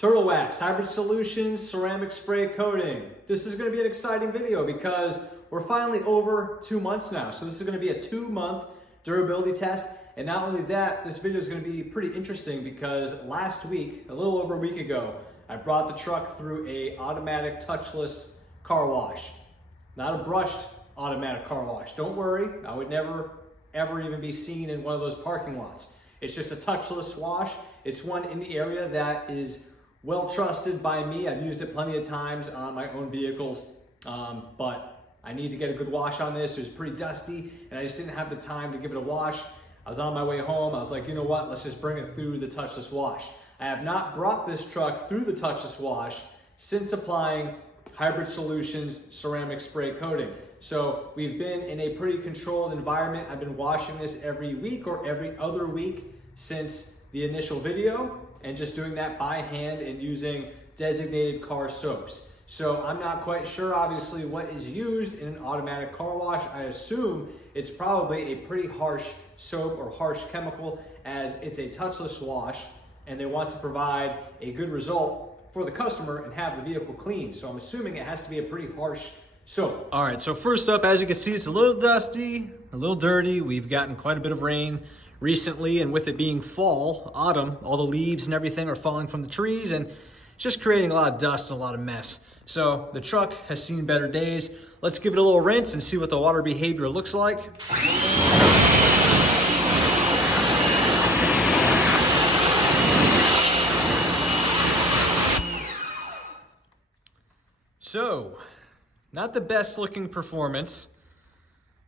Turtle Wax, Hybrid Solutions, Ceramic Spray Coating. This is going to be an exciting video because we're finally over 2 months now. So this is going to be a 2-month durability test. And not only that, this video is going to be pretty interesting because last week, a little over a week ago, I brought the truck through a automatic touchless car wash. Not a brushed automatic car wash. Don't worry, I would never ever even be seen in one of those parking lots. It's just a touchless wash. It's one in the area that is well trusted by me. I've used it plenty of times on my own vehicles, but I need to get a good wash on this. It was pretty dusty and I just didn't have the time to give it a wash. I was on my way home. I was like, you know what? Let's just bring it through the touchless wash. I have not brought this truck through the touchless wash since applying Hybrid Solutions ceramic spray coating. So we've been in a pretty controlled environment. I've been washing this every week or every other week since the initial video, and just doing that by hand and using designated car soaps. So I'm not quite sure, obviously, what is used in an automatic car wash. I assume it's probably a pretty harsh soap or harsh chemical, as it's a touchless wash and they want to provide a good result for the customer and have the vehicle clean. So I'm assuming it has to be a pretty harsh soap. All right, so first up, as you can see, it's a little dusty, a little dirty. We've gotten quite a bit of rain recently, and with it being fall, autumn, all the leaves and everything are falling from the trees and just creating a lot of dust and a lot of mess. So the truck has seen better days. Let's give it a little rinse and see what the water behavior looks like. So, not the best looking performance.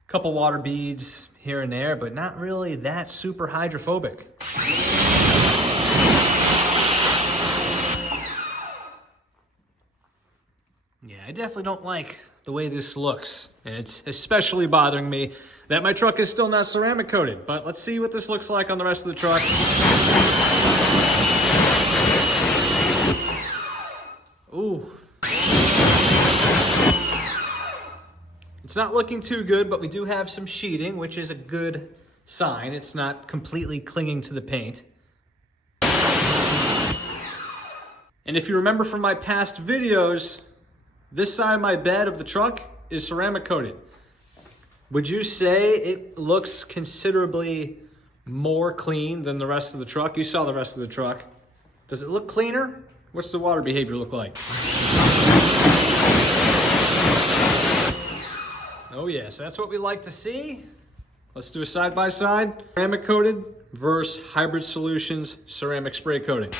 Couple water beads here and there, but not really that super hydrophobic. Yeah, I definitely don't like the way this looks. And it's especially bothering me that my truck is still not ceramic coated. But let's see what this looks like on the rest of the truck. Ooh. It's not looking too good, but we do have some sheeting, which is a good sign. It's not completely clinging to the paint. And if you remember from my past videos, this side of my bed of the truck is ceramic coated. Would you say it looks considerably more clean than the rest of the truck? You saw the rest of the truck. Does it look cleaner? What's the water behavior look like? Oh yes, that's what we like to see. Let's do a side-by-side. Ceramic coated versus Hybrid Solutions ceramic spray coating.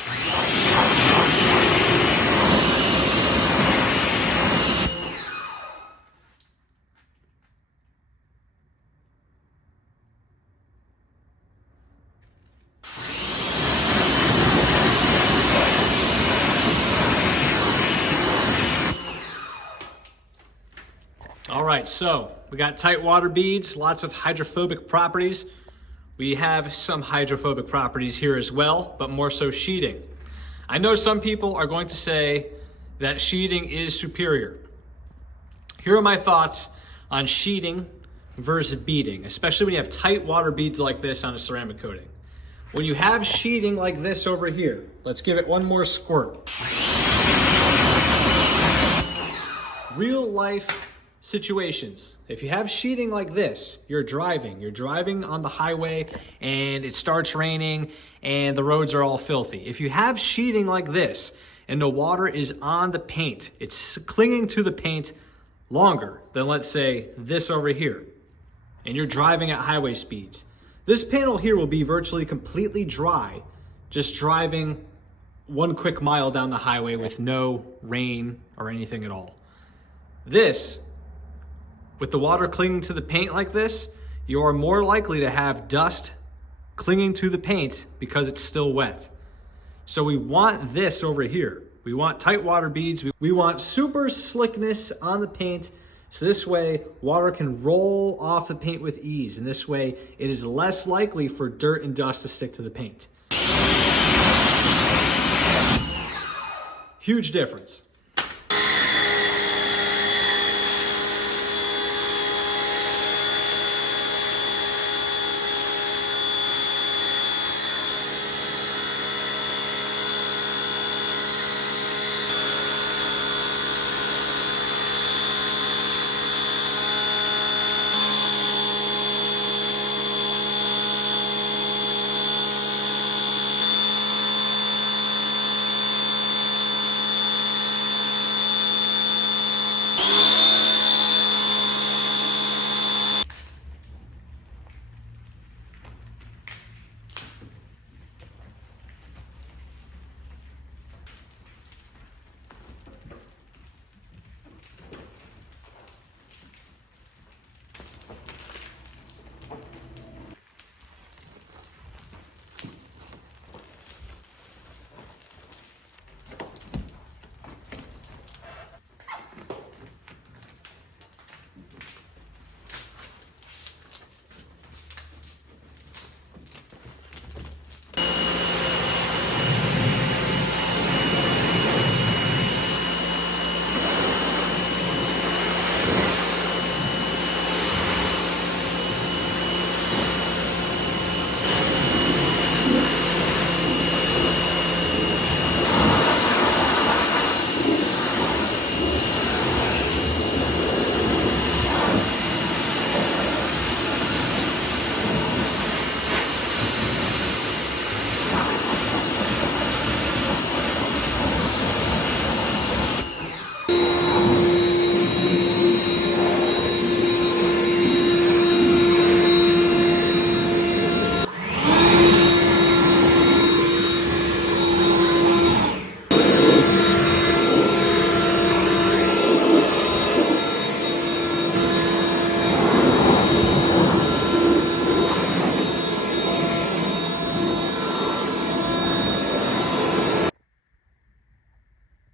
All right, so we got tight water beads, lots of hydrophobic properties. We have some hydrophobic properties here as well, but more so sheeting. I know some people are going to say that sheeting is superior. Here are my thoughts on sheeting versus beading, especially when you have tight water beads like this on a ceramic coating. When you have sheeting like this over here, let's give it one more squirt. Real life situations. If you have sheeting like this, you're driving on the highway and it starts raining and the roads are all filthy. If you have sheeting like this and the water is on the paint, it's clinging to the paint longer than, let's say, this over here, and you're driving at highway speeds, this panel here will be virtually completely dry, just driving 1 quick mile down the highway with no rain or anything at all. This, with the water clinging to the paint like this, you are more likely to have dust clinging to the paint because it's still wet. So we want this over here. We want tight water beads. We want super slickness on the paint, so this way water can roll off the paint with ease. And this way it is less likely for dirt and dust to stick to the paint. Huge difference.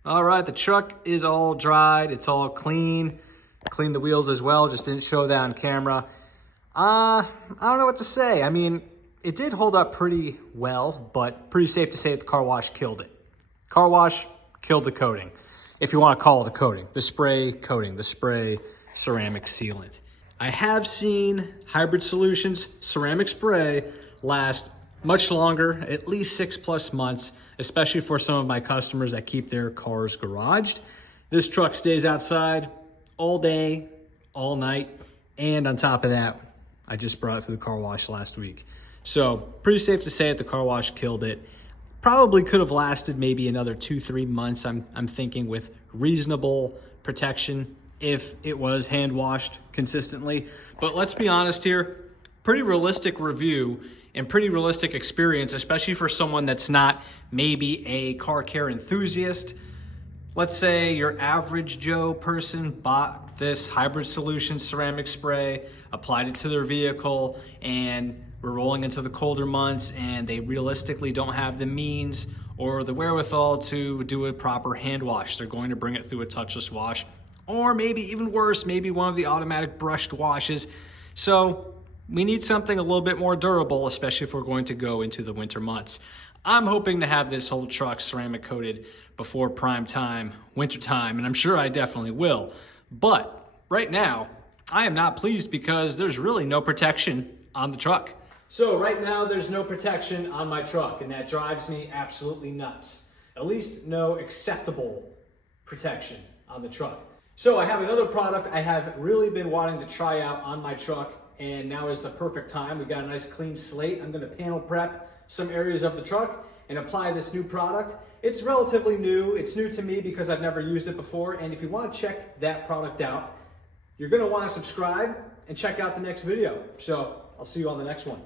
All right, the truck is all dried. It's all clean. Cleaned the wheels as well, just didn't show that on camera. I don't know what to say. I mean, it did hold up pretty well, but pretty safe to say that the car wash killed it. Car wash killed the coating, if you want to call it a coating. The spray coating, the spray ceramic sealant. I have seen Hybrid Solutions ceramic spray last much longer, at least 6+ months, especially for some of my customers that keep their cars garaged. This truck stays outside all day, all night, and on top of that, I just brought it through the car wash last week. So pretty safe to say that the car wash killed it. Probably could have lasted maybe another 2-3 months, I'm thinking, with reasonable protection if it was hand washed consistently. But let's be honest here, pretty realistic review and pretty realistic experience, especially for someone that's not maybe a car care enthusiast. Let's say your average Joe person bought this Hybrid Solutions ceramic spray, applied it to their vehicle, and we're rolling into the colder months and they realistically don't have the means or the wherewithal to do a proper hand wash. They're going to bring it through a touchless wash, or maybe even worse, maybe one of the automatic brushed washes. So we need something a little bit more durable, especially if we're going to go into the winter months. I'm hoping to have this whole truck ceramic coated before prime time, winter time, and I'm sure I definitely will. But right now, I am not pleased because there's really no protection on the truck. So right now there's no protection on my truck, and that drives me absolutely nuts. At least no acceptable protection on the truck. So I have another product I have really been wanting to try out on my truck, and now is the perfect time. We got a nice clean slate. I'm gonna panel prep some areas of the truck and apply this new product. It's relatively new. It's new to me because I've never used it before. And if you want to check that product out, you're going to want to subscribe and check out the next video. So I'll see you on the next one.